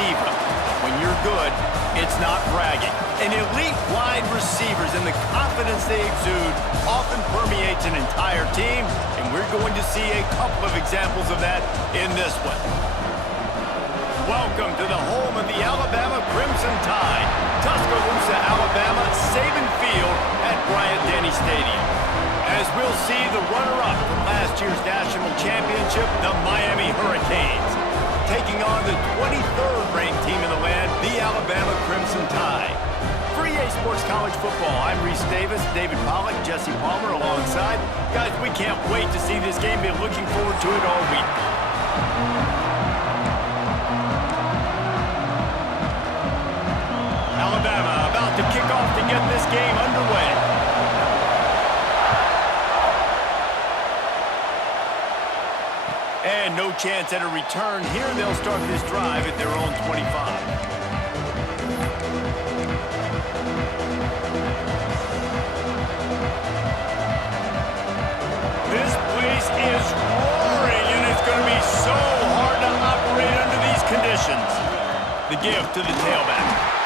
diva. When you're good, it's not bragging. And elite wide receivers and the confidence they exude often permeates an entire team, and we're going to see a couple of examples of that in this one. Welcome to the home of the Alabama Crimson Tide, Tuscaloosa, Alabama, Saban Field at Bryant-Denny Stadium. As we'll see the runner-up from last year's national championship, the Miami Hurricanes, taking on the 23rd ranked team in the land, the Alabama Crimson Tide. For EA Sports College Football, I'm Reese Davis, David Pollack, Jesse Palmer alongside. Guys, we can't wait to see this game. Been looking forward to it all week. Alabama about to kick off to get this game underway. And no chance at a return here. They'll start this drive at their own 25. This place is roaring, and it's going to be so hard to operate under these conditions. The give to the tailback.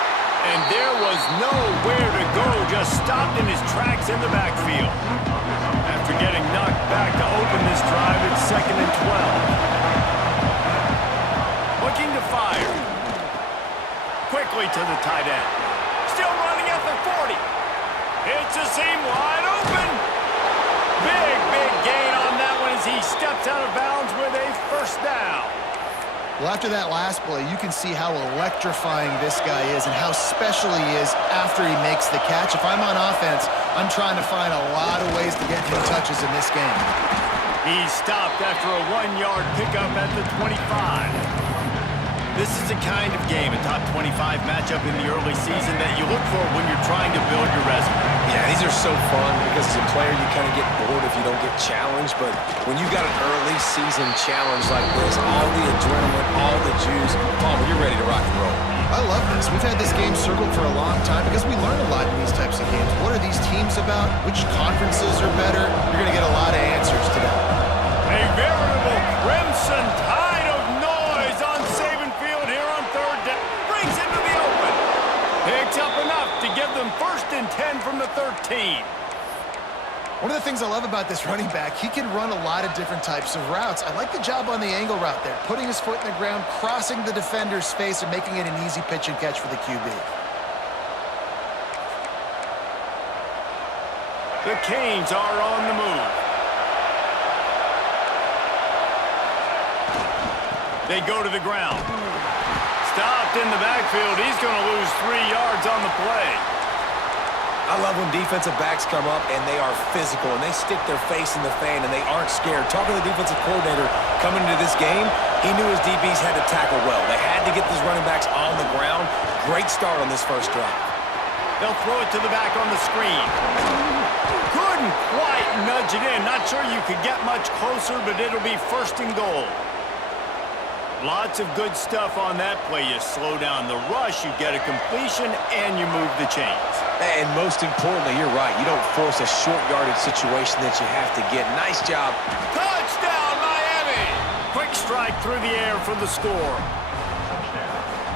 And there was nowhere to go, just stopped in his tracks in the backfield. After getting knocked back to open this drive, it's 2nd and 12. Looking to fire. Quickly to the tight end. Still running at the 40. It's a seam wide open. Big gain on that one as he steps out of bounds with a first down. Well, after that last play, you can see how electrifying this guy is and how special he is after he makes the catch. If I'm on offense, I'm trying to find a lot of ways to get him touches in this game. He stopped after a 1-yard pickup at the 25. This is the kind of game, a top 25 matchup in the early season that you look for when you're trying to build your resume. Yeah, these are so fun because as a player you kind of get bored if you don't get challenged, but when you got an early season challenge like this, all the adrenaline, all the juice, Palmer, you're ready to rock and roll. I love this. We've had this game circled for a long time because we learn a lot in these types of games. What are these teams about? Which conferences are better? You're going to get a lot of answers today. A veritable Crimson Tide of noise on Saban Field here on 3rd down. Brings into the open. Picks up enough to give them 1st and 10 from the 13. One of the things I love about this running back, he can run a lot of different types of routes. I like the job on the angle route there, putting his foot in the ground, crossing the defender's face, and making it an easy pitch and catch for the QB. The Canes are on the move. They go to the ground. Stopped in the backfield. He's going to lose 3 yards on the play. I love when defensive backs come up and they are physical and they stick their face in the fan and they aren't scared. Talking to the defensive coordinator coming into this game, he knew his DBs had to tackle well. They had to get these running backs on the ground. Great start on this first drive. They'll throw it to the back on the screen. Couldn't quite nudge it in. Not sure you could get much closer, but it'll be 1st and goal. Lots of good stuff on that play. You slow down the rush, you get a completion, and you move the chains. And most importantly, you're right. You don't force a short yardage situation that you have to get. Nice job. Touchdown, Miami! Quick strike through the air for the score.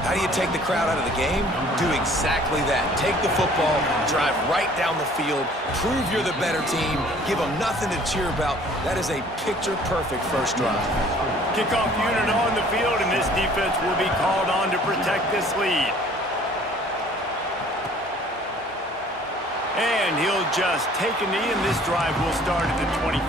How do you take the crowd out of the game? Do exactly that. Take the football, drive right down the field, prove you're the better team, give them nothing to cheer about. That is a picture-perfect first drive. Kickoff unit on the field, and this defense will be called on to protect this lead. And he'll just take a knee, and this drive will start at the 25.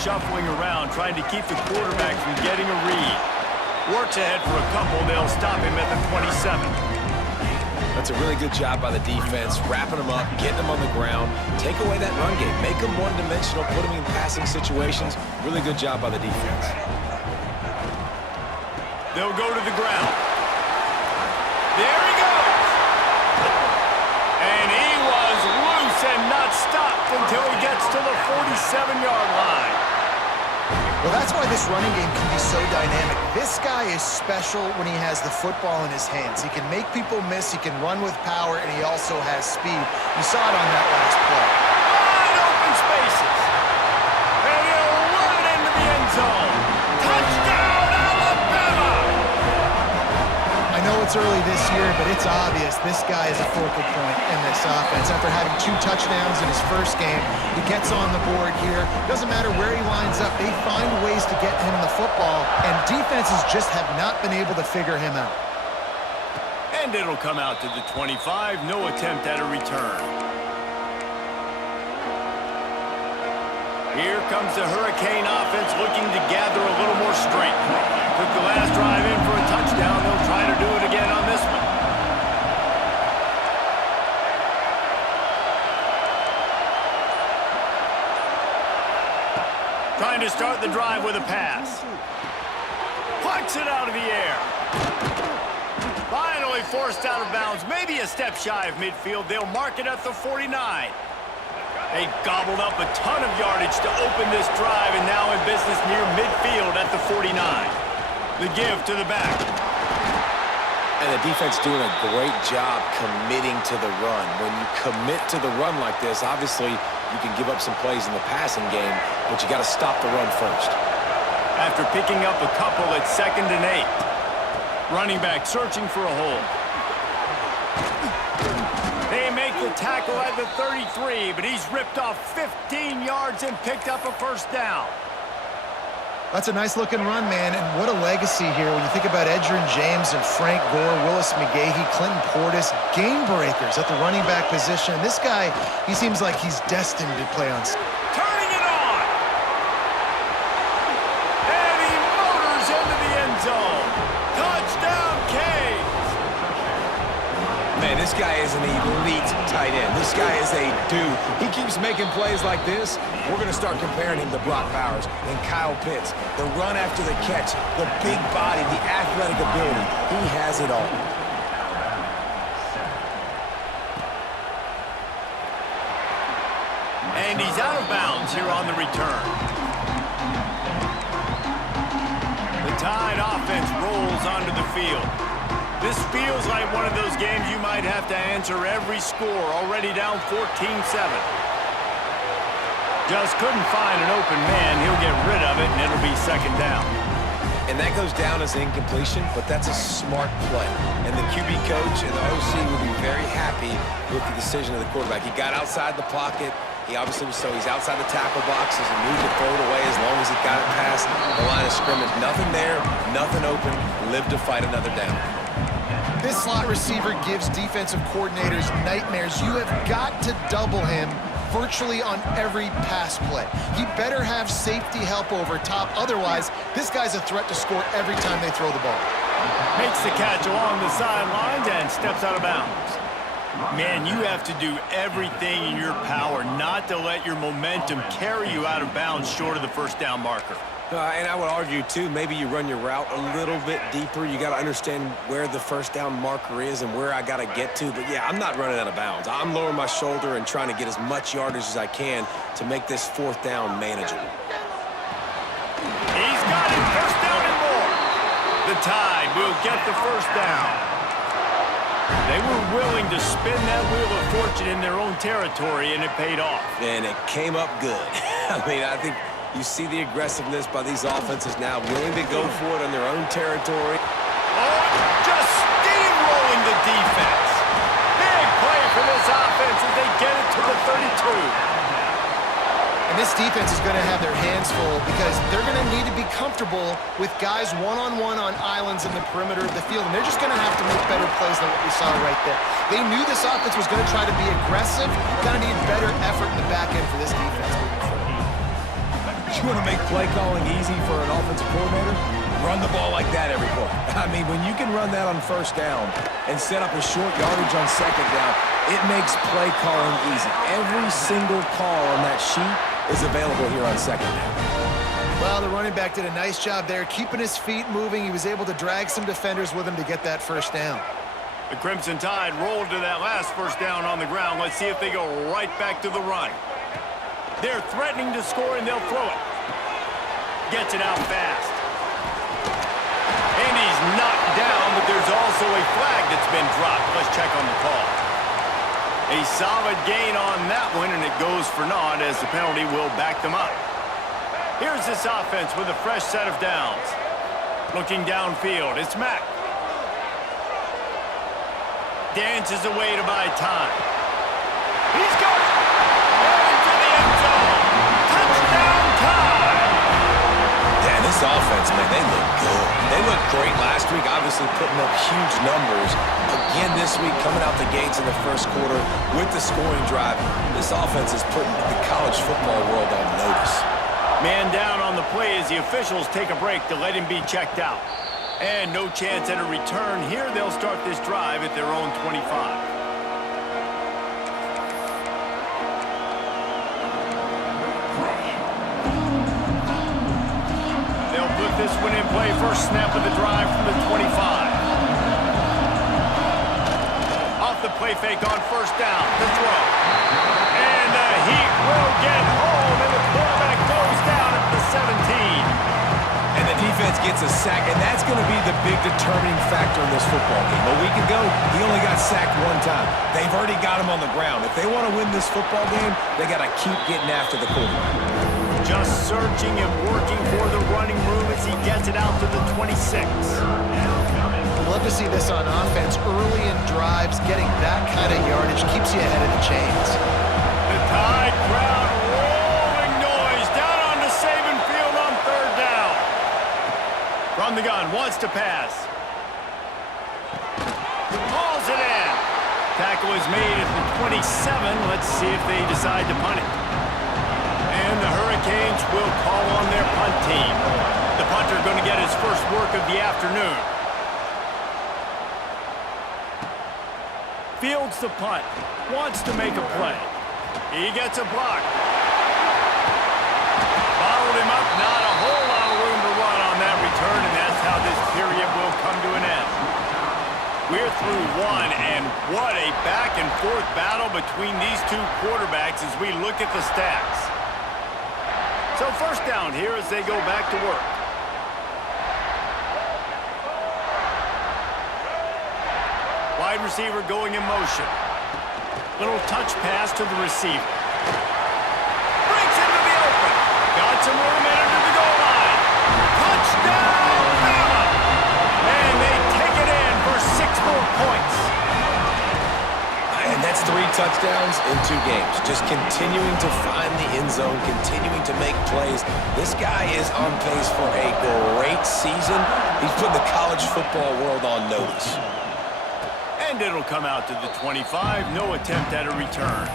Shuffling around, trying to keep the quarterback from getting a read. Works ahead for a couple. They'll stop him at the 27. That's a really good job by the defense, wrapping them up, getting them on the ground, take away that run game, make them one-dimensional, put them in passing situations. Really good job by the defense. They'll go to the ground. There he goes. And he was loose and not stopped until he gets to the 47-yard line. Well, that's why this running game can be so dynamic. This guy is special when he has the football in his hands. He can make people miss, he can run with power, and he also has speed. You saw it on that last play. Wide open spaces. And he'll run it into the end zone. Touchdown, Alabama! I know it's early this year, but it's obvious this guy is a focal point in this offense. After having 2 touchdowns in his first game, he gets on the board here. Doesn't matter where he lines up, they find ways to get him the football, and defenses just have not been able to figure him out. And it'll come out to the 25. No attempt at a return. Here comes the Hurricane offense looking to gather a little more strength. Took the last drive in for a touchdown. They'll try to do it again on this one. Trying to start the drive with a pass. Plucks it out of the air. Finally forced out of bounds. Maybe a step shy of midfield. They'll mark it at the 49. They gobbled up a ton of yardage to open this drive, and now in business near midfield at the 49. The give to the back. And the defense doing a great job committing to the run. When you commit to the run like this, obviously you can give up some plays in the passing game, but you got to stop the run first. After picking up a couple at 2nd and 8. Running back searching for a hole. They make the tackle at the 33, but he's ripped off 15 yards and picked up a first down. That's a nice-looking run, man, and what a legacy here when you think about Edgerrin James and Frank Gore, Willis McGahee, Clinton Portis, game breakers at the running back position. This guy, he seems like he's destined to play on. Turning it on! And he motors into the end zone. Touchdown, Canes! Man, this guy is an elite tight end. This guy is a dude. He keeps making plays like this. We're going to start comparing him to Brock Bowers and Kyle Pitts. The run after the catch, the big body, the athletic ability. He has it all. And he's out of bounds here on the return. The Tide offense rolls onto the field. This feels like one of those games you might have to answer every score, already down 14-7. Just couldn't find an open man. He'll get rid of it, and it'll be 2nd down. And that goes down as incompletion, but that's a smart play. And the QB coach and the OC will be very happy with the decision of the quarterback. He got outside the pocket. He obviously was he's outside the tackle boxes and moved to throw it away as long as he got it past the line of scrimmage. Nothing there, nothing open. Live to fight another down. This slot receiver gives defensive coordinators nightmares. You have got to double him virtually on every pass play. He better have safety help over top. Otherwise, this guy's a threat to score every time they throw the ball. Makes the catch along the sidelines and steps out of bounds. Man, you have to do everything in your power not to let your momentum carry you out of bounds short of the first down marker. And I would argue, too, maybe you run your route a little bit deeper. You got to understand where the first down marker is and where I got to get to. But, yeah, I'm not running out of bounds. I'm lowering my shoulder and trying to get as much yardage as I can to make this 4th down manageable. He's got it. First down and more. The Tide will get the first down. They were willing to spin that wheel of fortune in their own territory, and it paid off. And it came up good. I mean, I think you see the aggressiveness by these offenses now, willing to go for it on their own territory. Oh, just steamrolling the defense. Big play for this offense as they get it to the 32. And this defense is going to have their hands full because they're going to need to be comfortable with guys one-on-one on islands in the perimeter of the field, and they're just going to have to make better plays than what we saw right there. They knew this offense was going to try to be aggressive. Going to need better effort in the back end for this defense moving forward. You want to make play calling easy for an offensive coordinator? Run the ball like that every play. I mean, when you can run that on first down and set up a short yardage on second down, it makes play calling easy. Every single call on that sheet is available here on second down. Well, the running back did a nice job there, keeping his feet moving. He was able to drag some defenders with him to get that first down. The Crimson Tide rolled to that last first down on the ground. Let's see if they go right back to the run. They're threatening to score, and they'll throw it. gets it out fast. And he's knocked down, but there's also a flag that's been dropped. Let's check on the call. A solid gain on that one, and it goes for naught as the penalty will back them up. Here's this offense with a fresh set of downs. Looking downfield, it's Mack. Dances away to buy time. He's got it! Into the end zone! Touchdown time! Yeah, this offense, man, they look good. They looked great last week, obviously putting up huge numbers. Again this week, coming out the gates in the first quarter with the scoring drive. This offense is putting the college football world on notice. Man down on the play as the officials take a break to let him be checked out. And no chance at a return here. They'll start this drive at their own 25. They'll put this one in play. First snap of the drive from the 25. Off the play fake on first down. The throw. And the heat will get home, and the quarterback goes down at the 17. And the defense gets a sack, and that's going to be the big determining factor in this football game. A week ago, he only got sacked one time. They've already got him on the ground. If they want to win this football game, they got to keep getting after the quarterback. Just searching and working for the running room as he gets it out to the 26. I'd love to see this on offense. Early in drives, getting that kind of yardage keeps you ahead of the chains. The Tide crowd rolling noise down on the Saban field on third down. From the gun, wants to pass. Hauls it in. Tackle is made at the 27. Let's see if they decide to punt it. And the Hurricanes will call on their punt team. The punter going to get his first work of the afternoon. Fields the punt. Wants to make a play. He gets a block. Followed him up. Not a whole lot of room to run on that return, and that's how this period will come to an end. We're through one, and what a back-and-forth battle between these two quarterbacks as we look at the stats. So first down here as they go back to work. Wide receiver going in motion. Little touch pass to the receiver. Breaks into the open. Got some room in under the goal line. Touchdown, Bama! And they take it in for 6 more points. And that's 3 touchdowns in 2 games. Just continuing to find the end zone, continuing to make plays. This guy is on pace for a great season. He's put the college football world on notice. And it'll come out to the 25. No attempt at a return.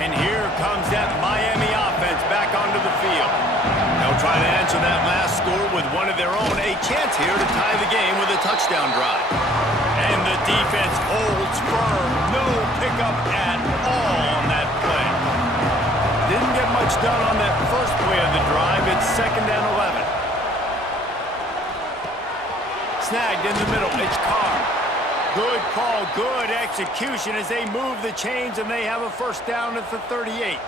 And here comes that Miami offense back onto the field. They'll try to answer that last score with one of their own. A chance here to tie the game with a touchdown drive. And the defense holds firm. No pickup at all on that play. Didn't get much done on that first play of the drive. It's 2nd and 11. Snagged in the middle. It's Carr. Good call, good execution as they move the chains, and they have a first down at the 38.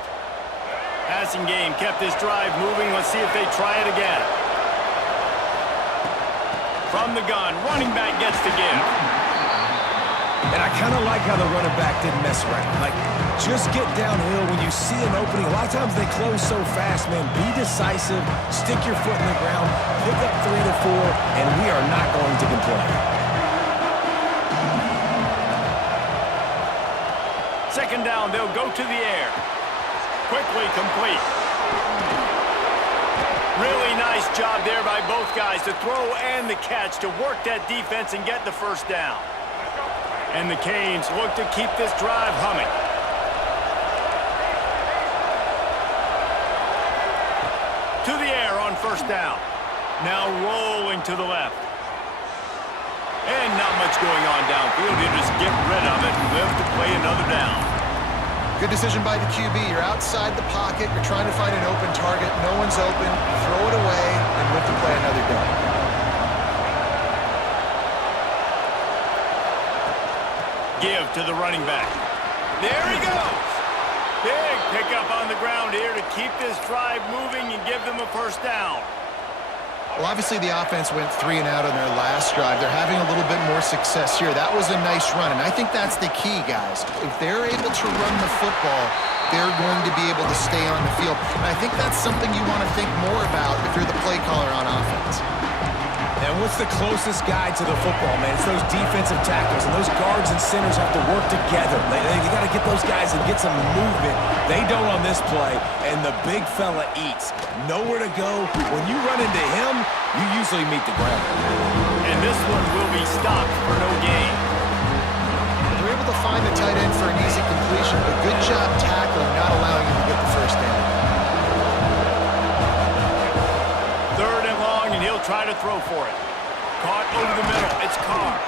Passing game kept this drive moving. Let's see if they try it again. From the gun, running back gets the give. And I kind of like how the running back didn't mess around. Like, just get downhill when you see an opening. A lot of times they close so fast, man. Be decisive, stick your foot in the ground, pick up 3 to 4, and we are not going to complain. 2nd down, they'll go to the air. Quickly complete. Really nice job there by both guys to throw and the catch to work that defense and get the first down. And the Canes look to keep this drive humming. To the air on first down. Now rolling to the left. And not much going on downfield. You just get rid of it and live to play another down. Good decision by the QB. You're outside the pocket. You're trying to find an open target. No one's open. Throw it away and live to play another down. Give to the running back. There he goes. Big pickup on the ground here to keep this drive moving and give them a first down. Well, obviously the offense went 3 and out on their last drive. They're having a little bit more success here. That was a nice run, and I think that's the key, guys. If they're able to run the football, they're going to be able to stay on the field. And I think that's something you want to think more about if you're the play caller on offense. And what's the closest guy to the football, man? It's those defensive tackles, and those guards and centers have to work together. They got to get those guys and get some movement. They don't on this play, and the big fella eats. Nowhere to go. When you run into him, you usually meet the ground. And this one will be stopped for no gain. They're able to find the tight end for an easy completion, but good job tackling, not allowing him to get the first down. 3rd and long, and he'll try to throw for it. Caught over the middle. It's Carr.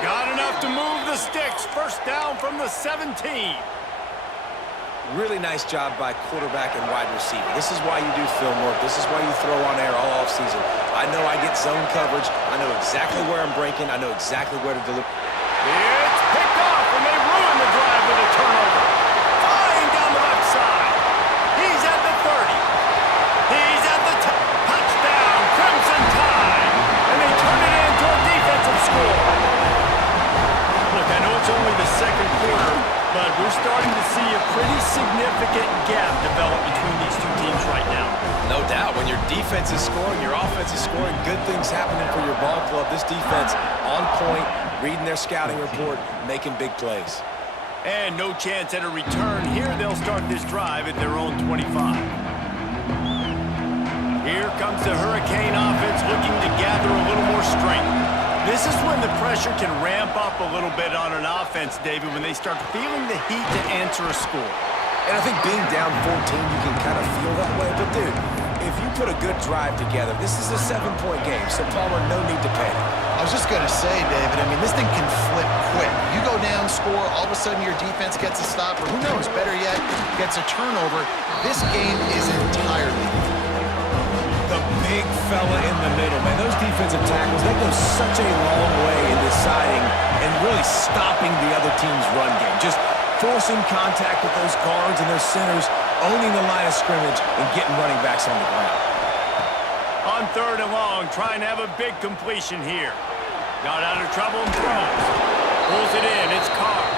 Got enough to move the sticks. First down from the 17. Really nice job by quarterback and wide receiver. This is why you do film work. This is why you throw on air all offseason. I know I get zone coverage. I know exactly where I'm breaking. I know exactly where to deliver. It's picked off, and they ruin the drive with a turnover. Flying down the left side. He's at the 30. He's at the touchdown. Crimson Tide. And they turn it into a defensive score. Look, I know it's only the 2nd quarter, but we're starting to see a pretty significant gap develop between these two teams right now. No doubt. When your defense is scoring, your offense is scoring, good things happening for your ball club. This defense on point, reading their scouting report, making big plays. And no chance at a return here. They'll start this drive at their own 25. Here comes the Hurricane offense looking to gather a little more strength. This is when the pressure can ramp up a little bit on an offense, David, when they start feeling the heat to answer a score. And I think being down 14, you can kind of feel that way. But, dude, if you put a good drive together, this is a 7-point game. So, Palmer, no need to panic. I was just going to say, David, I mean, this thing can flip quick. You go down, score, all of a sudden your defense gets a stop, or who knows, better yet, gets a turnover. This game is entirely different. The big fella in the middle, man. Those defensive tackles, they go such a long way in deciding and really stopping the other team's run game. Just forcing contact with those guards and those centers, owning the line of scrimmage, and getting running backs on the ground. On 3rd and long, trying to have a big completion here. Got out of trouble and throws. Pulls it in. It's Carr.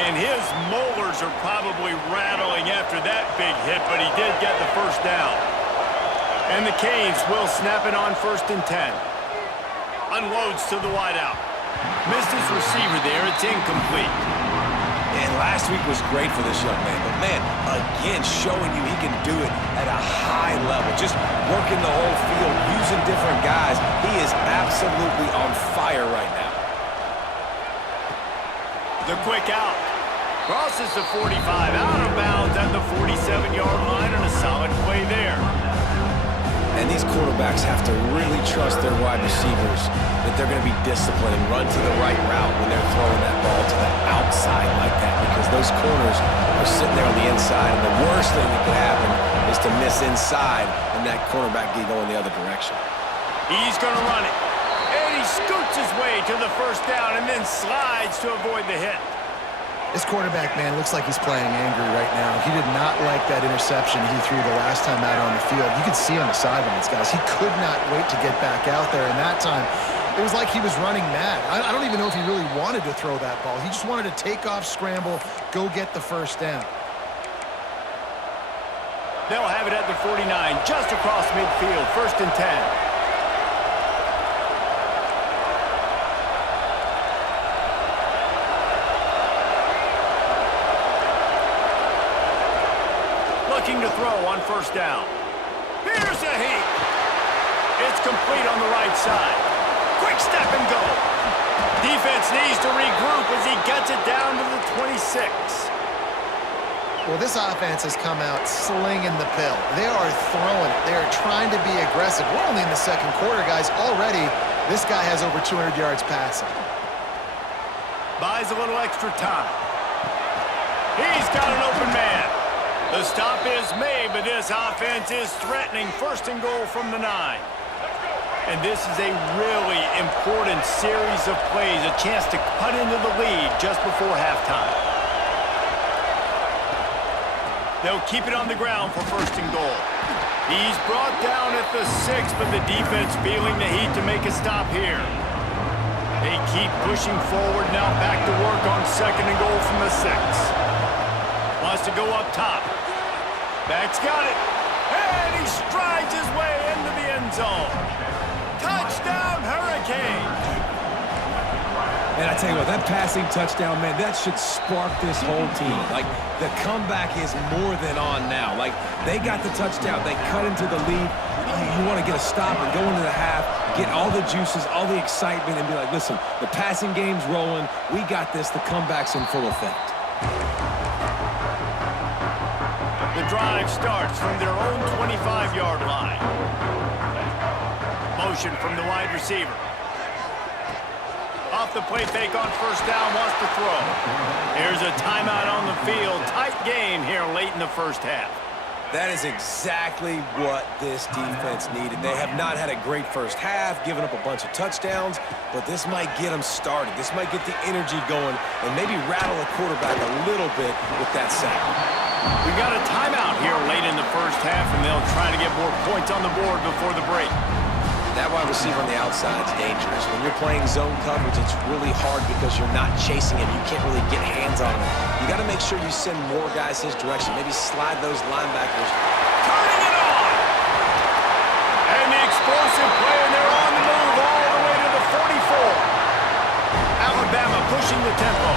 And his molars are probably rattling after that big hit, but he did get the first down. And the Canes will snap it on 1st and 10. Unloads to the wideout. Missed his receiver there. It's incomplete. And last week was great for this young man. But, man, again, showing you he can do it at a high level. Just working the whole field, using different guys. He is absolutely on fire right now. The quick out. Crosses the 45, out of bounds at the 47-yard line, and a solid play there. And these quarterbacks have to really trust their wide receivers that they're going to be disciplined and run to the right route when they're throwing that ball to the outside like that, because those corners are sitting there on the inside, and the worst thing that could happen is to miss inside and that cornerback be going the other direction. He's going to run it. And he scoots his way to the first down and then slides to avoid the hit. This quarterback, man, looks like he's playing angry right now. He did not like that interception he threw the last time out on the field. You could see on the sidelines, guys. He could not wait to get back out there, and that time it was like he was running mad. I don't even know if he really wanted to throw that ball. He just wanted to take off, scramble, go get the first down. They'll have it at the 49, just across midfield, 1st and 10. Looking to throw on 1st down. Here's a heat. It's complete on the right side. Quick step and go. Defense needs to regroup as he gets it down to the 26. Well, this offense has come out slinging the pill. They are throwing it. They are trying to be aggressive. We're only in the 2nd quarter, guys. Already, this guy has over 200 yards passing. Buys a little extra time. He's got an open man. The stop is made, but this offense is threatening 1st and goal from the 9. And this is a really important series of plays, a chance to cut into the lead just before halftime. They'll keep it on the ground for 1st and goal. He's brought down at the 6, but the defense feeling the heat to make a stop here. They keep pushing forward, now back to work on 2nd and goal from the 6. Wants to go up top. Back's got it. And he strides his way into the end zone. Touchdown, Hurricanes! And I tell you what, that passing touchdown, man, that should spark this whole team. Like, the comeback is more than on now. Like, they got the touchdown. They cut into the lead. You want to get a stop and go into the half, get all the juices, all the excitement, and be like, listen, the passing game's rolling. We got this. The comeback's in full effect. The drive starts from their own 25-yard line. Motion from the wide receiver. Off the play fake on 1st down, wants to throw. Here's a timeout on the field. Tight game here late in the 1st half. That is exactly what this defense needed. They have not had a great 1st half, given up a bunch of touchdowns, but this might get them started. This might get the energy going and maybe rattle the quarterback a little bit with that sack. We got a timeout here late in the 1st half, and they'll try to get more points on the board before the break. That wide receiver on the outside is dangerous. When you're playing zone coverage, it's really hard because you're not chasing him. You can't really get hands on him. You got to make sure you send more guys his direction. Maybe slide those linebackers. Turning it on! And the explosive play, and they're on the move all the way to the 44. Alabama pushing the tempo.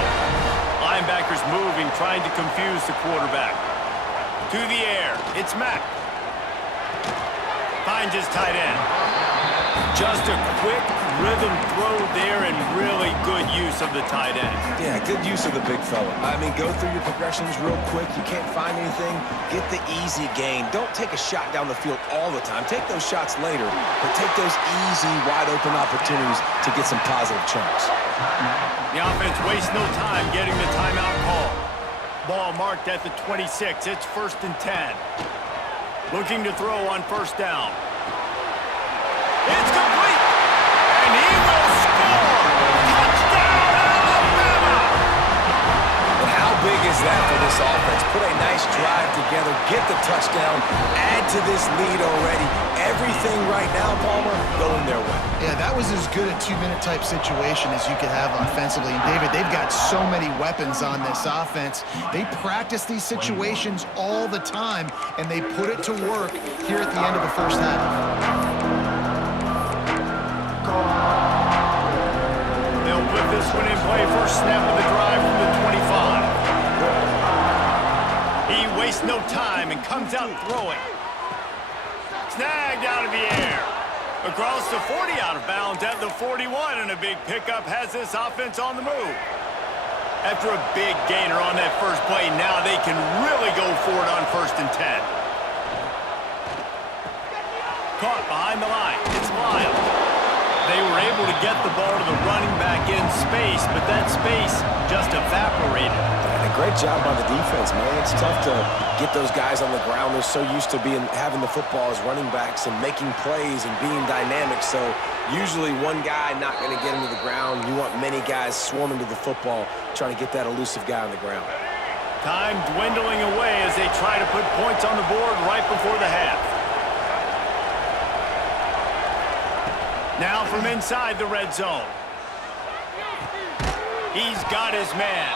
Linebackers moving, trying to confuse the quarterback. To the air, it's Mack. Finds his tight end. Just a quick rhythm throw there and really good use of the tight end. Yeah, good use of the big fella. I mean, go through your progressions real quick. You can't find anything. Get the easy gain. Don't take a shot down the field all the time. Take those shots later, but take those easy, wide-open opportunities to get some positive chunks. The offense wastes no time getting the timeout call. Ball marked at the 26. It's 1st and 10. Looking to throw on 1st down. It's complete! And he will score! Touchdown, Alabama! And how big is that for this offense? Put a nice drive together, get the touchdown, add to this lead already. Everything right now, Palmer, going their way. Yeah, that was as good a 2-minute type situation as you could have offensively. And, David, they've got so many weapons on this offense. They practice these situations all the time, and they put it to work here at the end of the 1st half. They'll put this one in play. First snap of the drive from the 25. He wastes no time and comes out throwing. Snagged out of the air. Across the 40, out of bounds at the 41, and a big pickup has this offense on the move. After a big gainer on that first play, now they can really go for it on 1st and 10. Caught behind the line. It's Lyle. They were able to get the ball to the running back in space, but that space just evaporated. And a great job by the defense, man. It's tough to get those guys on the ground. They're so used to having the football as running backs and making plays and being dynamic. So usually one guy not going to get him to the ground. You want many guys swarming to the football, trying to get that elusive guy on the ground. Time dwindling away as they try to put points on the board right before the half. Now from inside the red zone. He's got his man.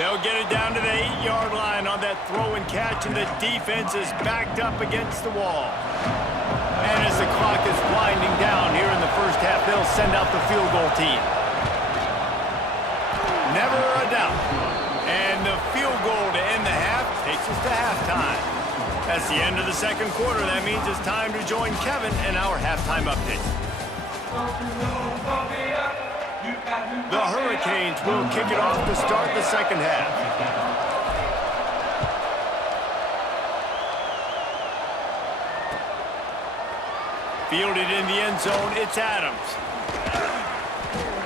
They'll get it down to the 8-yard line on that throw and catch, and the defense is backed up against the wall. And as the clock is winding down here in the 1st half, they'll send out the field goal team. Never a doubt. And the field goal to end the half takes us to halftime. That's the end of the 2nd quarter. That means it's time to join Kevin in our halftime update. The Hurricanes will kick it off to start the 2nd half. Fielded in the end zone, it's Adams.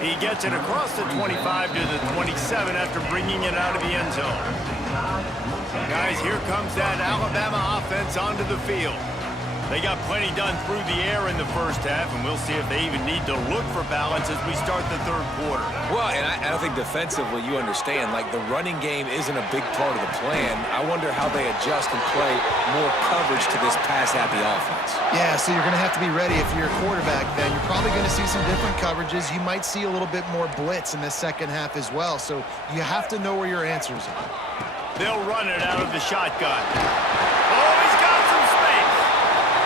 He gets it across the 25 to the 27 after bringing it out of the end zone. Guys, here comes that Alabama offense onto the field. They got plenty done through the air in the first half, and we'll see if they even need to look for balance as we start the third quarter. Well, and I think defensively, you understand, like the running game isn't a big part of the plan. I wonder how they adjust and play more coverage to this pass-happy offense. Yeah, so you're going to have to be ready if you're a quarterback then. You're probably going to see some different coverages. You might see a little bit more blitz in the second half as well, so you have to know where your answers are. They'll run it out of the shotgun. Oh, he's got some space.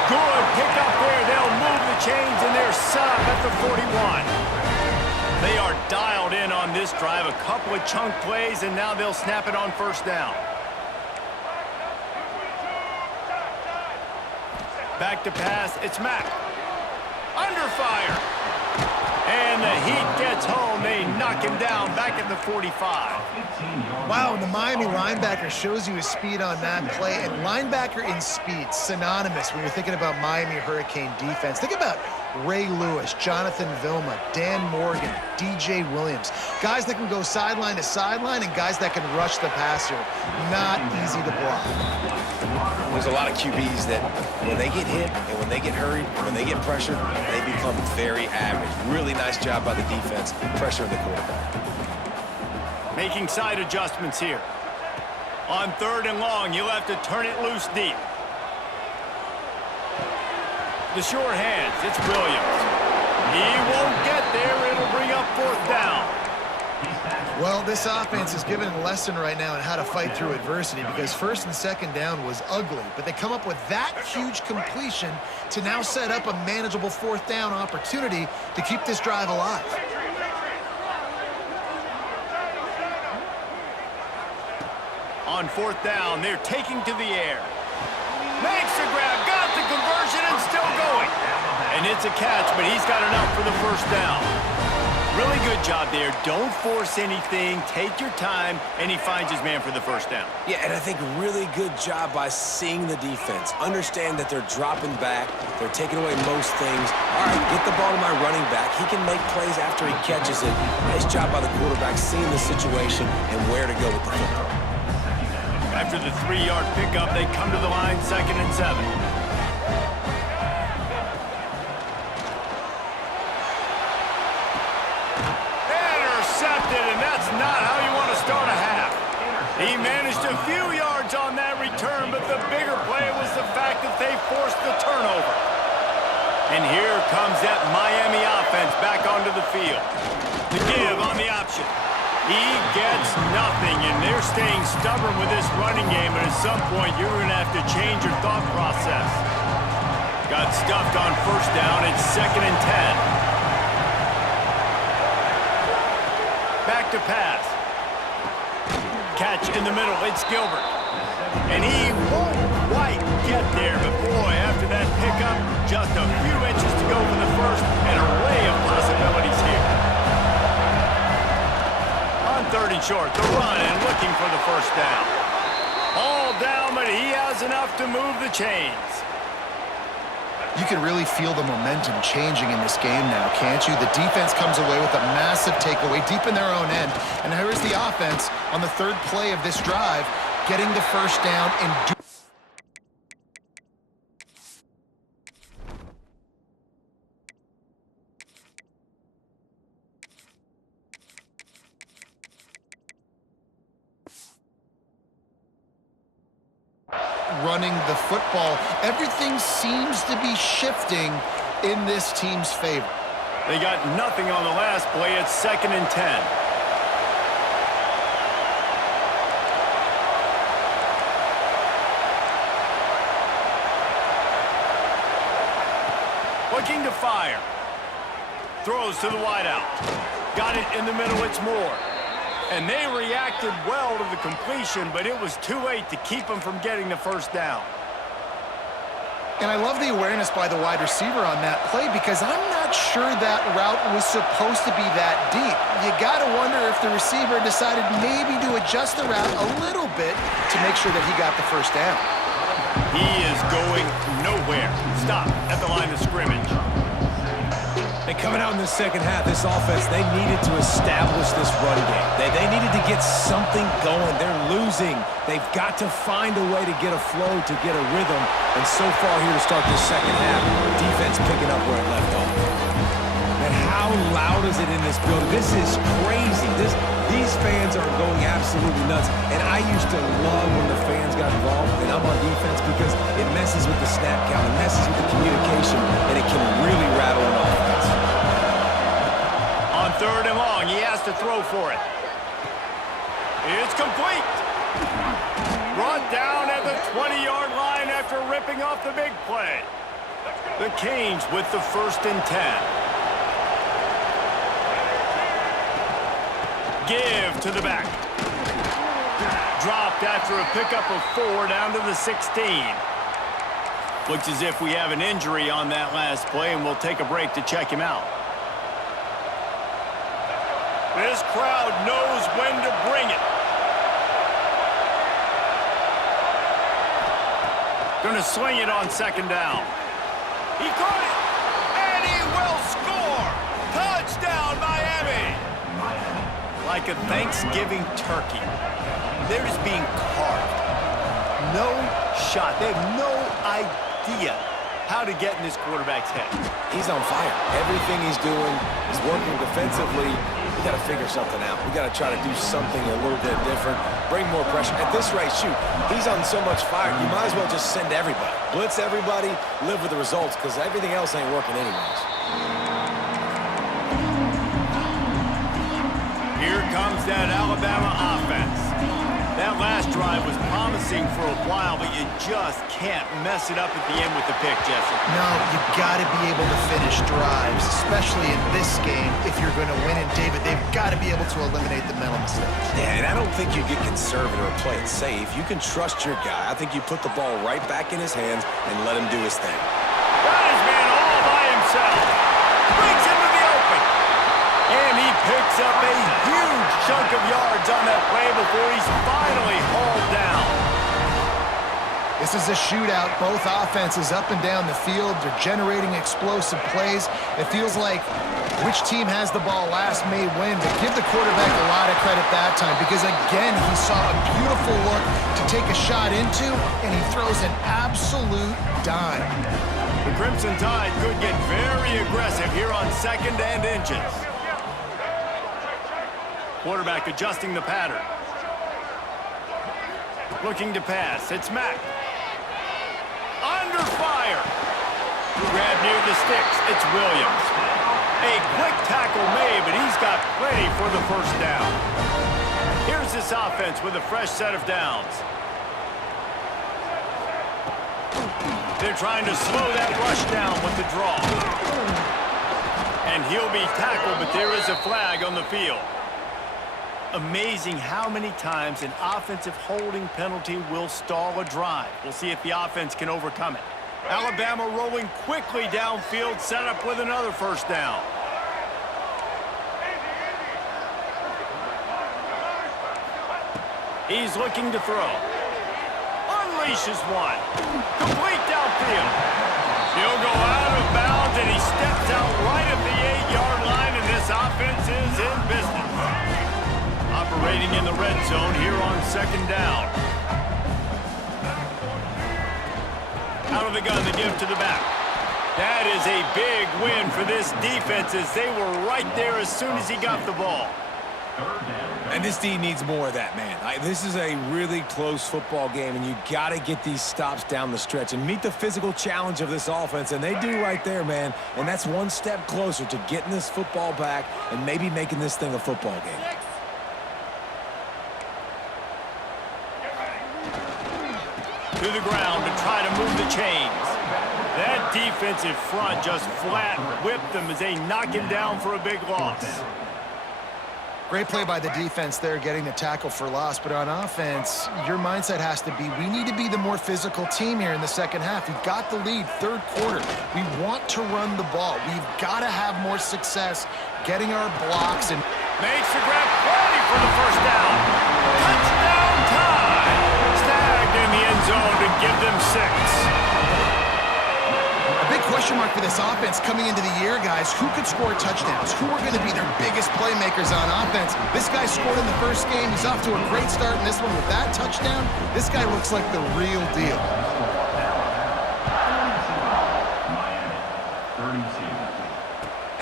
Good pick up there. They'll move the chains, and they're sub at the 41. They are dialed in on this drive. A couple of chunk plays, and now they'll snap it on first down. Back to pass. It's Mack. Under fire. And the heat gets home. They knock him down back at the 45. Wow, and the Miami linebacker shows you his speed on that play. And linebacker in speed, synonymous when you're thinking about Miami Hurricane defense. Think about Ray Lewis, Jonathan Vilma, Dan Morgan, DJ Williams. Guys that can go sideline to sideline and guys that can rush the passer. Not easy to block. There's a lot of QBs that when they get hit and when they get hurried, when they get pressured, they become very average. Really nice job by the defense, pressuring the quarterback. Making side adjustments here. On third and long, you'll have to turn it loose deep. The short hands, it's Williams. He won't get there. It'll bring up fourth down. Well, this offense is given a lesson right now on how to fight through adversity because first and second down was ugly, but they come up with that huge completion to now set up a manageable fourth down opportunity to keep this drive alive. On fourth down, they're taking to the air. Makes the grab, got the conversion, and still going. And it's a catch, but he's got enough for the first down. Really good job there. Don't force anything. Take your time, and he finds his man for the first down. Yeah, and I think really good job by seeing the defense. Understand that they're dropping back. They're taking away most things. All right, get the ball to my running back. He can make plays after he catches it. Nice job by the quarterback seeing the situation and where to go with the football. After the 3-yard pickup, they come to the line, 2nd and 7. Intercepted, and that's not how you want to start a half. He managed a few yards on that return, but the bigger play was the fact that they forced the turnover. And here comes that Miami offense back onto the field. The give on the option. He gets nothing, and they're staying stubborn with this running game, but at some point you're going to have to change your thought process. Got stuffed on first down. It's 2nd and 10. Back to pass. Catch in the middle. It's Gilbert. And he won't quite get there, but boy, after that pickup, just a few inches to go for the first, and an array of possibilities here. On 3rd and short, the run and looking for the first down. All down, but he has enough to move the chains. You can really feel the momentum changing in this game now, can't you? The defense comes away with a massive takeaway deep in their own end. And here's the offense on the 3rd play of this drive, getting the first down and running the football. Everything seems to be shifting in this team's favor. They got nothing on the last play. It's 2nd and 10. Looking to fire. Throws to the wideout. Got it in the middle. It's Moore. And they reacted well to the completion, but it was too late to keep them from getting the first down. And I love the awareness by the wide receiver on that play because I'm not sure that route was supposed to be that deep. You got to wonder if the receiver decided maybe to adjust the route a little bit to make sure that he got the first down. He is going nowhere. Stop at the line of scrimmage. They coming out in the second half, this offense, they needed to establish this run game. They needed to get something going. They're losing. They've got to find a way to get a flow, to get a rhythm. And so far here to start this second half, defense picking up where it left off. And how loud is it in this building? This is crazy. These fans are going absolutely nuts. And I used to love when the fans got involved, and I'm on defense, because it messes with the snap count, it messes with the communication, and it can really rattle an offense. On 3rd and long, he has to throw for it. It's complete. Brought down at the 20-yard line after ripping off the big play. The Canes with the 1st and 10. Give to the back. Dropped after a pickup of 4 down to the 16. Looks as if we have an injury on that last play, and we'll take a break to check him out. This crowd knows when to bring it. Gonna swing it on 2nd down. He caught it, and he will score! Touchdown, Miami! Like a Thanksgiving turkey, they're just being carved. No shot. They have no idea how to get in this quarterback's head. He's on fire. Everything he's doing is working defensively. We got to figure something out. We got to try to do something a little bit different, bring more pressure. At this rate, shoot, he's on so much fire, you might as well just send everybody. Blitz everybody, live with the results, because everything else ain't working anyways. Here comes that Alabama offense. That last drive was promising for a while, but you just can't mess it up at the end with the pick, Jesse. No, you've got to be able to finish drives, especially in this game if you're going to win. And, David, they've got to be able to eliminate the mental mistakes. Yeah, and I don't think you get conservative or play it safe. You can trust your guy. I think you put the ball right back in his hands and let him do his thing. Got his man all by himself. Brings him to the open. And he picks up a huge chunk of yards on that play before he's finally hauled down. This is a shootout. Both offenses up and down the field. They're generating explosive plays. It feels like which team has the ball last may win, but give the quarterback a lot of credit that time, because, again, he saw a beautiful look to take a shot into, and he throws an absolute dime. The Crimson Tide could get very aggressive here on 2nd and inches. Quarterback adjusting the pattern. Looking to pass. It's Mack. Under fire. Grab near the sticks. It's Williams. A quick tackle made, but he's got plenty for the 1st down. Here's this offense with a fresh set of downs. They're trying to slow that rush down with the draw. And he'll be tackled, but there is a flag on the field. Amazing how many times an offensive holding penalty will stall a drive. We'll see if the offense can overcome it. Alabama rolling quickly downfield, set up with another 1st down. He's looking to throw. Unleashes one. Complete downfield. He'll go out of bounds, and he steps out right at the 8-yard line, and this offense is in business. Operating in the red zone here on 2nd down. Out of the gun, the give to the back. That is a big win for this defense, as they were right there as soon as he got the ball. And this D needs more of that, man. This is a really close football game, and you got to get these stops down the stretch and meet the physical challenge of this offense, and they do right there, man. And that's one step closer to getting this football back and maybe making this thing a football game. To the ground to try to move the chains. That defensive front just flat whipped them as they knock him down for a big loss. Great play by the defense there, getting the tackle for loss. But on offense, your mindset has to be, we need to be the more physical team here in the second half. We've got the lead, 3rd quarter. We want to run the ball. We've got to have more success getting our blocks. And makes the grab, plenty for the 1st down. Touchdown time! Snagged in the end zone to give them 6. a big question mark for this offense coming into the year, guys. Who could score touchdowns? Who are going to be their biggest playmakers on offense? This guy scored in the first game. He's off to a great start in this one with that touchdown. This guy looks like the real deal.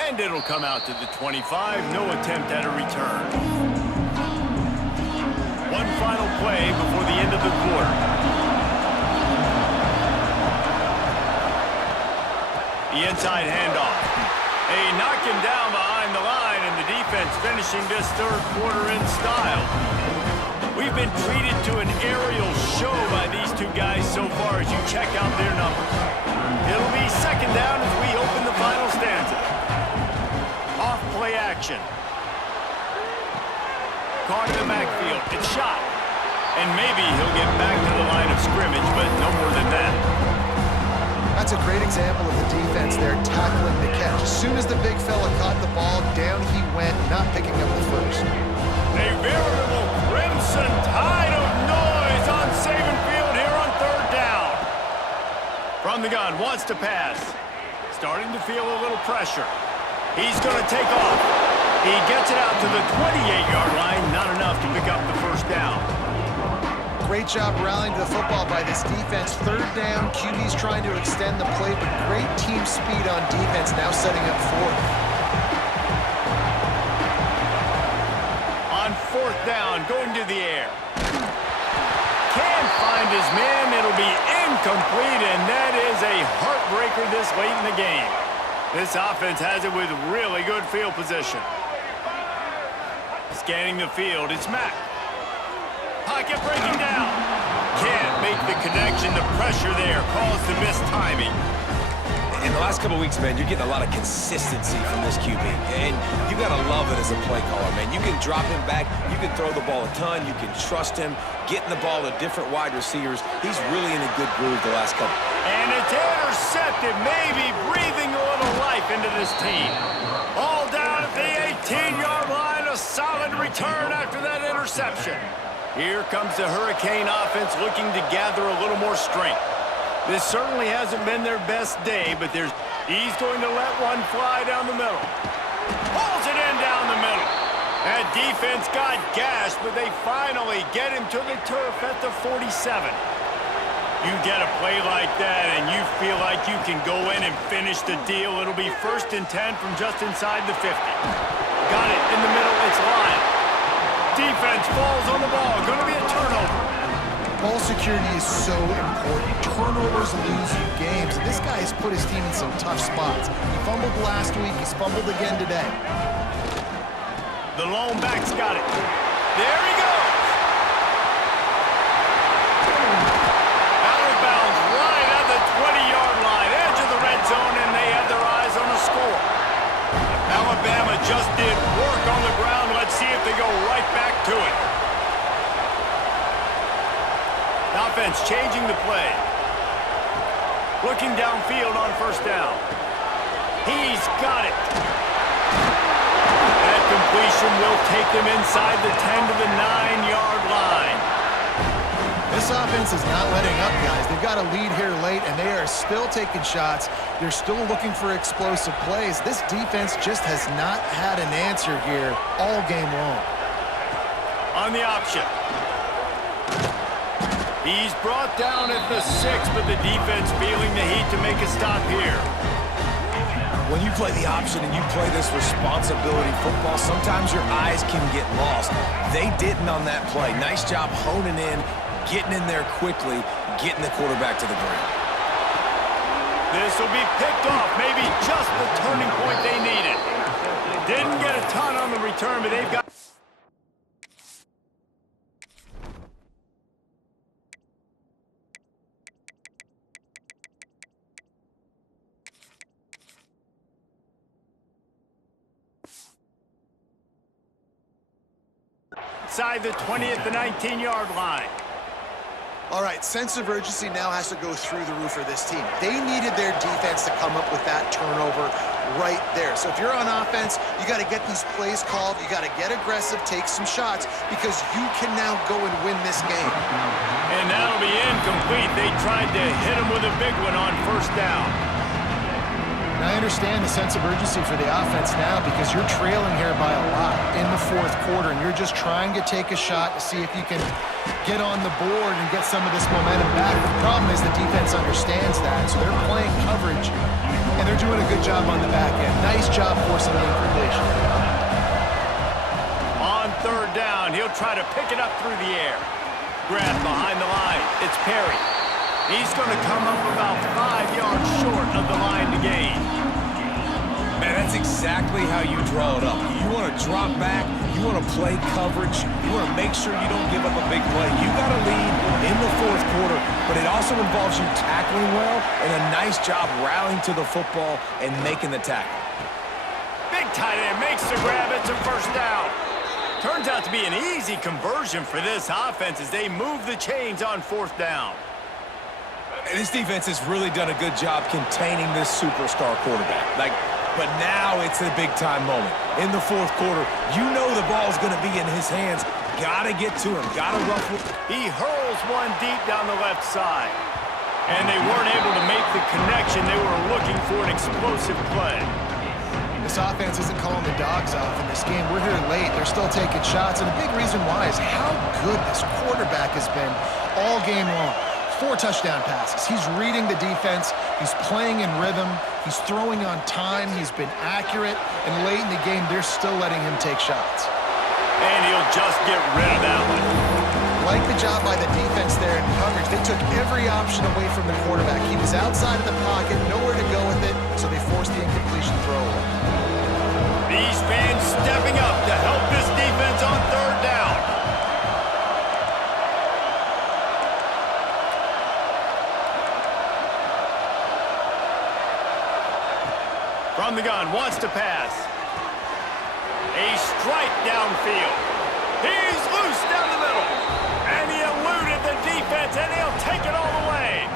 And it'll come out to the 25. No attempt at a return. One final play before the end of the quarter. The inside handoff. A knock him down behind the line, and the defense finishing this third quarter in style. We've been treated to an aerial show by these two guys so far as you check out their numbers. It'll be second down as we open the final stanza. Off play action. Caught in the backfield. It's shot. And maybe he'll get back to the line of scrimmage, but no more than that. That's a great example of the defense there tackling the catch. As soon as the big fella caught the ball, down he went, not picking up the first. A veritable crimson tide of noise on Saban Field here on third down. From the gun, wants to pass. Starting to feel a little pressure. He's going to take off. He gets it out to the 28-yard line, not enough to pick up the first down. Great job rallying to the football by this defense. Third down, QB's trying to extend the play, but great team speed on defense, now setting up fourth. On fourth down, going to the air. Can't find his man. It'll be incomplete, and that is a heartbreaker this late in the game. This offense has it with really good field position. Scanning the field, it's Mack. Pocket breaking down. Can't make the connection. The pressure there caused the missed timing. In the last couple of weeks, man, you're getting a lot of consistency from this QB. And you got to love it as a play caller, man. You can drop him back. You can throw the ball a ton. You can trust him, getting the ball to different wide receivers. He's really in a good groove the last couple. And it's intercepted, maybe breathing a little life into this team. All down at the 18-yard line. A solid return after that interception. Here comes the Hurricane offense looking to gather a little more strength. This certainly hasn't been their best day, but he's going to let one fly down the middle. Pulls it in down the middle. That defense got gashed, but they finally get him to the turf at the 47. You get a play like that, and you feel like you can go in and finish the deal. It'll be 1st and 10 from just inside the 50. Got it in the middle. It's Lyle. Defense falls on the ball. Going to be a turnover. Ball security is so important. Turnovers lose you games. And this guy has put his team in some tough spots. He fumbled last week. He's fumbled again today. The lone back's got it. There he goes. Out of bounds right at the 20-yard line. Edge of the red zone, and they have their eyes on a score. Alabama just did work on the ground. Let's see if they go right back to it. Offense changing the play. Looking downfield on first down. He's got it. That completion will take them inside the 10 to the 9-yard line. This offense is not letting up, guys. They've got a lead here late, and they are still taking shots. They're still looking for explosive plays. This defense just has not had an answer here all game long. On the option. He's brought down at the 6, but the defense feeling the heat to make a stop here. When you play the option and you play this responsibility football, sometimes your eyes can get lost. They didn't on that play. Nice job honing in, getting in there quickly, getting the quarterback to the ground. This will be picked off, maybe just the turning point they needed. Didn't get a ton on the return, but they've got... Inside the 20 at the 19-yard line. All right, sense of urgency now has to go through the roof for this team. They needed their defense to come up with that turnover right there. So if you're on offense, you got to get these plays called. You got to get aggressive, take some shots, because you can now go and win this game. And that'll be incomplete. They tried to hit him with a big one on first down. And I understand the sense of urgency for the offense now because you're trailing here by a lot in the fourth quarter, and you're just trying to take a shot to see if you can get on the board and get some of this momentum back. The problem is the defense understands that, so they're playing coverage, and they're doing a good job on the back end. Nice job forcing the incompletion. On third down, he'll try to pick it up through the air. Grab behind the line. It's Perry. He's going to come up about 5 yards short of the line to gain. Man, that's exactly how you draw it up. You want to drop back. You want to play coverage. You want to make sure you don't give up a big play. You got to lead in the fourth quarter, but it also involves you tackling well and a nice job rallying to the football and making the tackle. Big tight end makes the grab. It's a first down. Turns out to be an easy conversion for this offense as they move the chains on fourth down. This defense has really done a good job containing this superstar quarterback. But now it's a big-time moment. In the fourth quarter, you know the ball's going to be in his hands. Got to get to him. Got to ruffle. He hurls one deep down the left side. And they weren't able to make the connection. They were looking for an explosive play. This offense isn't calling the dogs off in this game. We're here late. They're still taking shots, and a big reason why is how good this quarterback has been all game long. 4 touchdown passes. He's reading the defense. He's playing in rhythm. He's throwing on time. He's been accurate. And late in the game, they're still letting him take shots. And he'll just get rid of that one. Like the job by the defense there in coverage. They took every option away from the quarterback. He was outside of the pocket, nowhere to go with it, so they forced the incompletion throw away. These fans stepping up to help this defense on third down. From the gun, wants to pass. A strike downfield. He's loose down the middle. And he eluded the defense, and he'll take it all the way.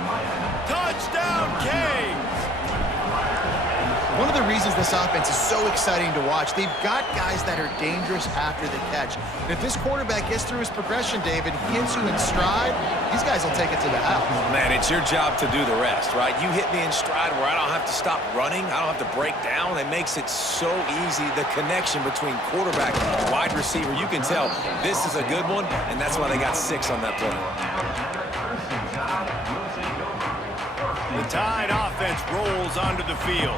Touchdown, Canes. One of the reasons this offense is so exciting to watch, they've got guys that are dangerous after the catch. And if this quarterback gets through his progression, David, hits you in stride, these guys will take it to the house. Man, it's your job to do the rest, right? You hit me in stride where I don't have to stop running. I don't have to break down. It makes it so easy. The connection between quarterback and wide receiver, you can tell this is a good one, and that's why they got 6 on that play. The Tide offense rolls onto the field.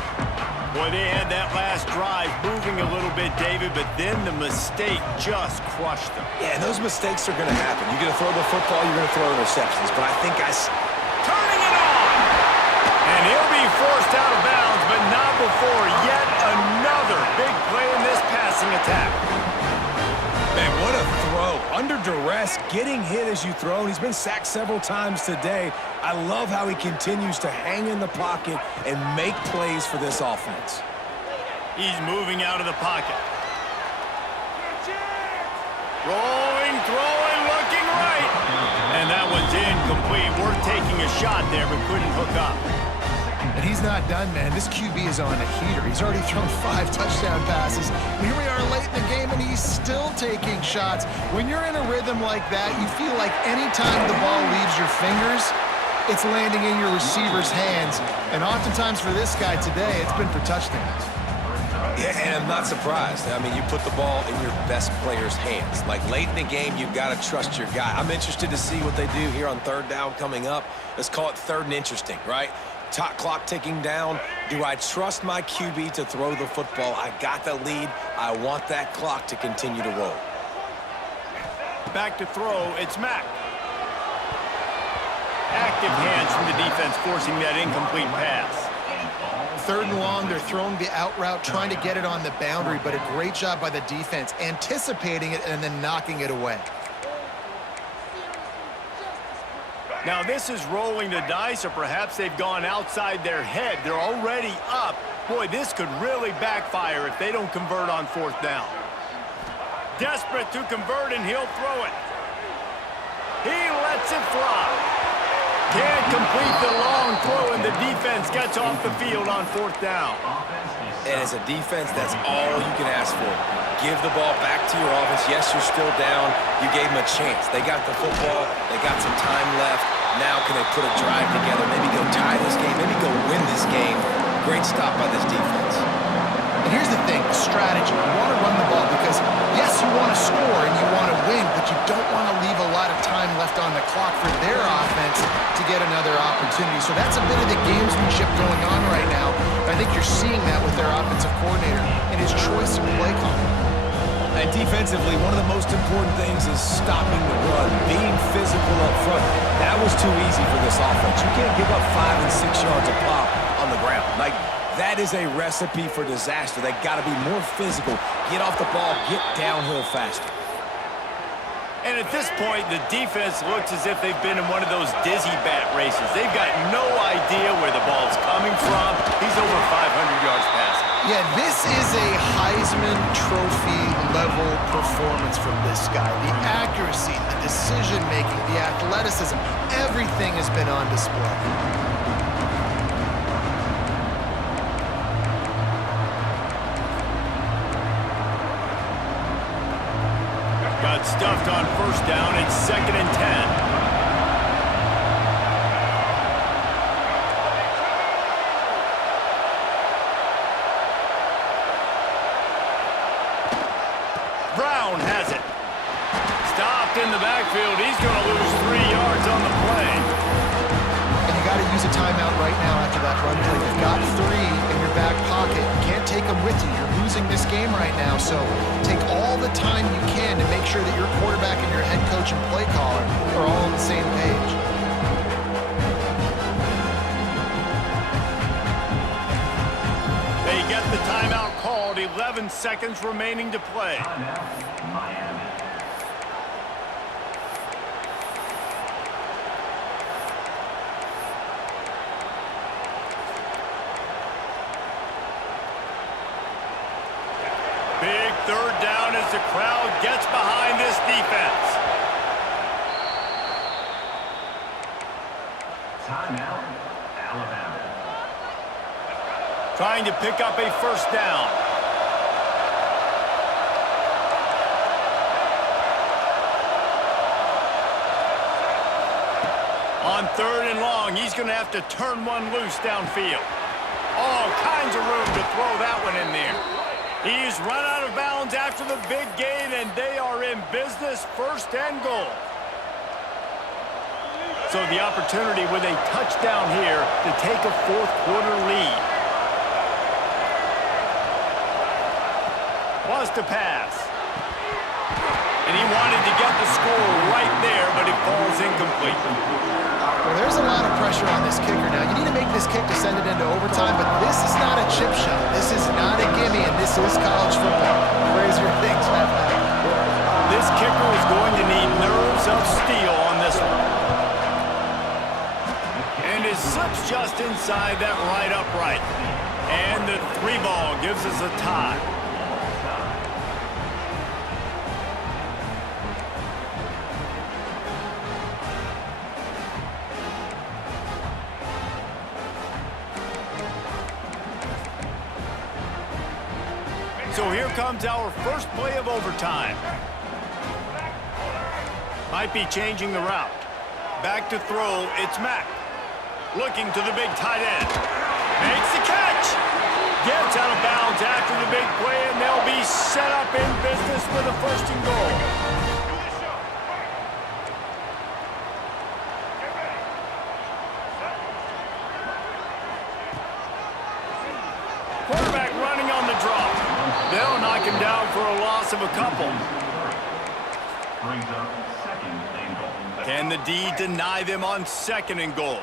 Boy, they had that last drive moving a little bit, David, but then the mistake just crushed them. Yeah, and those mistakes are going to happen. You're going to throw the football, you're going to throw interceptions, but I think turning it on! And he'll be forced out of bounds, but not before yet another big play in this passing attack. Man, what a throw. Under duress, getting hit as you throw. He's been sacked several times today. I love how he continues to hang in the pocket and make plays for this offense. He's moving out of the pocket. Rolling, throwing, looking right. And that one's incomplete. Worth taking a shot there, but couldn't hook up. And he's not done, man. This QB is on a heater. He's already thrown 5 touchdown passes. And here we are late in the game, and he's still taking shots. When you're in a rhythm like that, you feel like any time the ball leaves your fingers, it's landing in your receiver's hands. And oftentimes for this guy today, it's been for touchdowns. Yeah, and I'm not surprised. I mean, you put the ball in your best player's hands. Like, late in the game, you've got to trust your guy. I'm interested to see what they do here on third down coming up. Let's call it third and interesting, right? Top clock ticking down. Do I trust my QB to throw the football? I got the lead. I want that clock to continue to roll. Back to throw, it's Mack. Active hands from the defense forcing that incomplete pass. Third and long, they're throwing the out route, trying to get it on the boundary, but a great job by the defense, anticipating it and then knocking it away. Now this is rolling the dice, or perhaps they've gone outside their head. They're already up. Boy, this could really backfire if they don't convert on fourth down. Desperate to convert, and he'll throw it. He lets it fly. Can't complete the long throw, and the defense gets off the field on fourth down. And as a defense, that's all you can ask for. Give the ball back to your offense. Yes, you're still down. You gave them a chance. They got the football. They got some time left. Now can they put a drive together? Maybe go tie this game. Maybe go win this game. Great stop by this defense. And here's the thing, the strategy. You want to run the ball because, yes, you want to score and you want to win, but you don't want to leave a lot of time left on the clock for their offense to get another opportunity. So that's a bit of the gamesmanship going on right now. I think you're seeing that with their offensive coordinator and his choice of play call. And defensively, one of the most important things is stopping the run, being physical up front. That was too easy for this offense. You can't give up 5 and 6 yards a pop on the ground. Like, that is a recipe for disaster. They got to be more physical, get off the ball, get downhill faster. And at this point, the defense looks as if they've been in one of those dizzy bat races. They've got no idea where the ball's coming from. He's over 500 yards passing. Yeah, this is a Heisman Trophy level performance from this guy. The accuracy, the decision-making, the athleticism, everything has been on display. Got stuffed on first down. It's 2nd and 10. Brown has it. Stopped in the backfield. He's going to lose 3 yards on the play. And you got to use a timeout right now after that run play. You've got 3 in your back pocket. You can't take them with you. You're losing this game right now. So take all the time you can to make sure that your quarterback and your head coach and play caller are all on the same page. They get the timeout called. 11 seconds remaining to play. Big 3rd down as the crowd gets behind this defense. Timeout, Alabama. Trying to pick up a 1st down. On 3rd and long, he's going to have to turn one loose downfield. All kinds of room to throw that one in there. He's run out of bounds after the big gain, and they are in business, 1st and goal. So the opportunity with a touchdown here to take a 4th quarter lead. Was to pass. And he wanted to get the score right there, but it falls incomplete. Well, there's a lot of pressure on this kicker now. You need to make this kick to send it into overtime, but this is not a chip shot. This is not a gimme, and this is college football. Crazier things have happened. This kicker is going to need nerves of steel on this one. And is slips just inside that right upright. And the 3 ball gives us a tie. So here comes our first play of overtime. Might be changing the route. Back to throw, it's Mack. Looking to the big tight end. Makes the catch. Gets out of bounds after the big play, and they'll be set up in business with a 1st and goal. Quarterback running on the drop. They'll knock him down for a loss of a couple. Brings up 2nd and goal. Can the D deny them on 2nd and goal?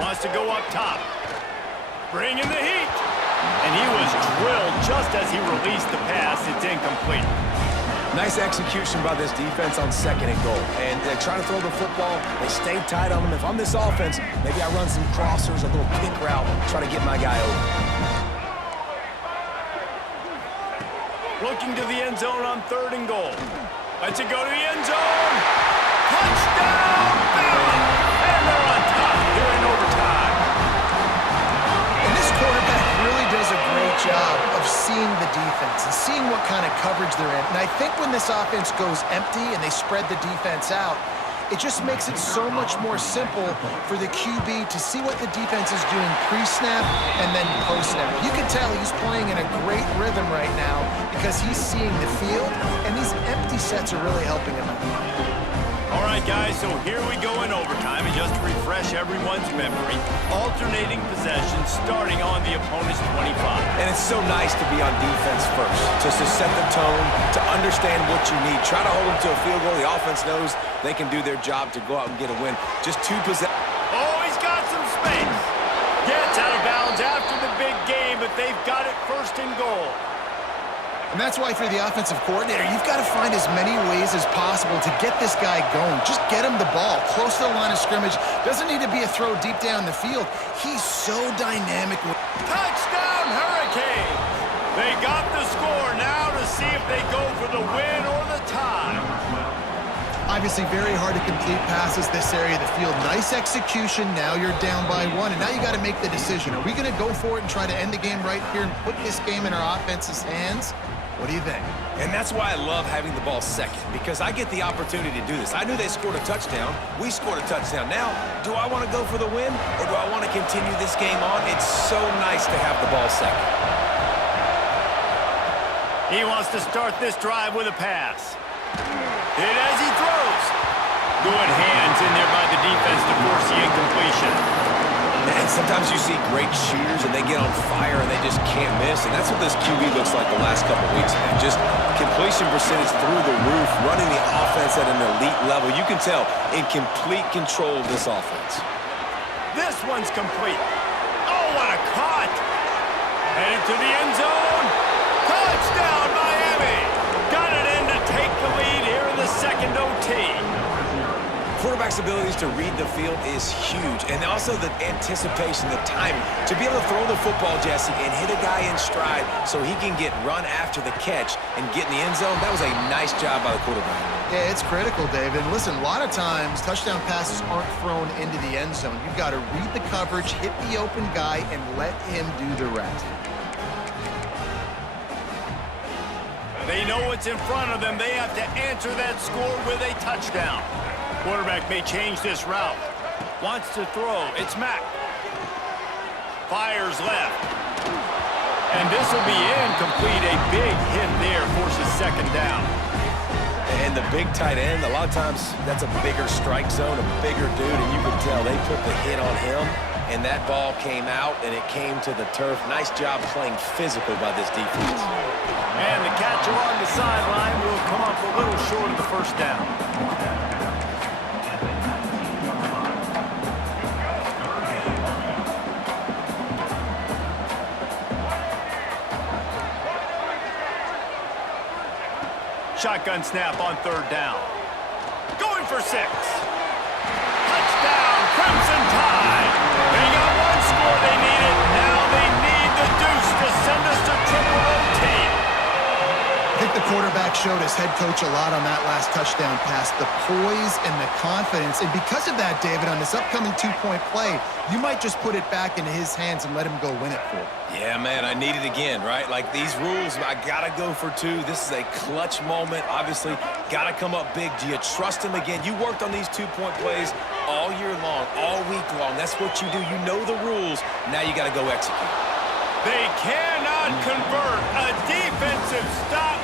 Wants to go up top. Bring in the heat. And he was drilled just as he released the pass. It's incomplete. Nice execution by this defense on 2nd and goal. And they're trying to throw the football. They stayed tight on them. If I'm this offense, maybe I run some crossers, a little kick route, try to get my guy over. Looking to the end zone on 3rd and goal. Lets it go to the end zone. Touchdown, Bama! And they're on top here in overtime. And this quarterback really does a great job of seeing the defense and seeing what kind of coverage they're in. And I think when this offense goes empty and they spread the defense out, it just makes it so much more simple for the QB to see what the defense is doing pre-snap and then post-snap. You can tell he's playing in a great rhythm right now because he's seeing the field, and these empty sets are really helping him out. All right, guys, so here we go in overtime, and just to refresh everyone's memory, alternating possessions starting on the opponent's 25. And it's so nice to be on defense first, just to set the tone, to understand what you need. Try to hold them to a field goal. The offense knows they can do their job to go out and get a win. Just two possessions. Oh, he's got some space. Gets out of bounds after the big game, but they've got it first and goal. And that's why for the offensive coordinator, you've got to find as many ways as possible to get this guy going. Just get him the ball close to the line of scrimmage. Doesn't need to be a throw deep down the field. He's so dynamic. Touchdown, Hurricanes! They got the score now to see if they go for the win or the tie. Obviously very hard to complete passes this area of the field. Nice execution. Now you're down by 1, and now you got to make the decision. Are we going to go for it and try to end the game right here and put this game in our offense's hands? What do you think? And that's why I love having the ball second, because I get the opportunity to do this. I knew they scored a touchdown. We scored a touchdown. Now, do I want to go for the win, or do I want to continue this game on? It's so nice to have the ball second. He wants to start this drive with a pass. Hit as he throws. Good hands in there by the defense to force the incompletion. And sometimes you see great shooters and they get on fire and they just can't miss. And that's what this QB looks like the last couple weeks, man. Just completion percentage through the roof, running the offense at an elite level. You can tell in complete control of this offense. This one's complete. Oh, what a cut. Headed to the end zone. Touchdown, Miami. Got it in to take the lead here in the second OT. Quarterback's abilities to read the field is huge, and also the anticipation, the timing. To be able to throw the football, Jesse, and hit a guy in stride so he can get run after the catch and get in the end zone, that was a nice job by the quarterback. Yeah, it's critical, David. And listen, a lot of times touchdown passes aren't thrown into the end zone. You've got to read the coverage, hit the open guy, and let him do the rest. They know what's in front of them. They have to answer that score with a touchdown. Quarterback may change this route. Wants to throw. It's Mack. Fires left. And this will be incomplete. A big hit there forces second down. And the big tight end, a lot of times that's a bigger strike zone, a bigger dude, and you can tell they put the hit on him, and that ball came out, and it came to the turf. Nice job playing physical by this defense. And the catch along the sideline will come up a little short of the first down. Shotgun snap on third down. Going for 6. Touchdown, Crimson Tide. They got one score they needed. Now they need the deuce to send us to triple OT. I think the quarterback showed his head coach a lot on that last touchdown pass, the poise and the confidence. And because of that, David, on this upcoming 2-point play, you might just put it back into his hands and let him go win it for him. Yeah, man, I need it again, right? Like these rules, I got to go for 2. This is a clutch moment. Obviously, got to come up big. Do you trust him again? You worked on these 2-point plays all year long, all week long. That's what you do. You know the rules. Now you got to go execute. They cannot convert. A defensive stop